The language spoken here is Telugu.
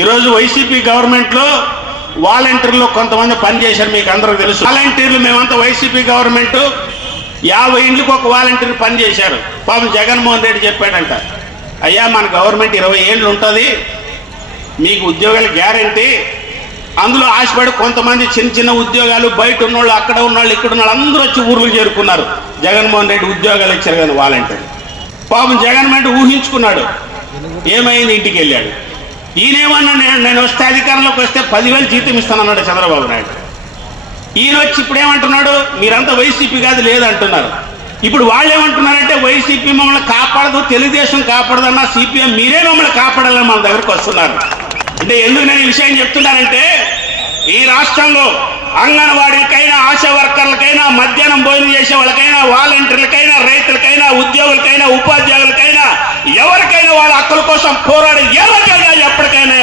ఈరోజు వైసీపీ గవర్నమెంట్లో వాలంటీర్లు కొంతమంది పనిచేశారు, మీకు అందరికీ తెలుసు. వాలంటీర్లు మేమంతా వైసీపీ గవర్నమెంట్ 50 ఇండ్లకు ఒక వాలంటీర్ పనిచేశారు. పాపం జగన్మోహన్ రెడ్డి చెప్పాడంట, అయ్యా మన గవర్నమెంట్ 20 ఏళ్ళు ఉంటుంది, మీకు ఉద్యోగాలు గ్యారంటీ. అందులో ఆశపడి కొంతమంది చిన్న చిన్న ఉద్యోగాలు బయట ఉన్నోళ్ళు, అక్కడ ఉన్నవాళ్ళు, ఇక్కడ ఉన్నవాళ్ళు అందరూ వచ్చి ఊర్లు చేరుకున్నారు. జగన్మోహన్ రెడ్డి ఉద్యోగాలు ఇచ్చారు కానీ వాలంటీర్. పాపం జగన్మోహన్ ఊహించుకున్నాడు, ఏమైంది, ఇంటికి వెళ్ళాడు. ఈయనేమన్నా నేను వస్తే అధికారంలోకి వస్తే 10,000 జీతం ఇస్తానన్నాడు చంద్రబాబు నాయుడు. ఈయన వచ్చి ఇప్పుడు ఏమంటున్నాడు, మీరంతా వైసీపీ కాదు లేదంటున్నారు. ఇప్పుడు వాళ్ళు ఏమంటున్నారంటే వైసీపీ మమ్మల్ని కాపాడదు, తెలుగుదేశం కాపాడదన్నా సిపిఎం మీరే మమ్మల్ని కాపాడాలని మన దగ్గరకు వస్తున్నారు. అంటే ఎందుకు నేను ఈ విషయం చెప్తున్నానంటే, ఈ రాష్ట్రంలో అంగన్వాడీలకైనా, ఆశా వర్కర్లకైనా, మధ్యాహ్నం భోజనం చేసే వాళ్ళకైనా, వాలంటీర్లకైనా, రైతులకైనా, ఉద్యోగులకైనా, ఉపాధ్యాయులకైనా, ఎవరికైనా వాళ్ళ హక్కుల కోసం పోరాడే ఎవరికైనా ఎప్పటికైనా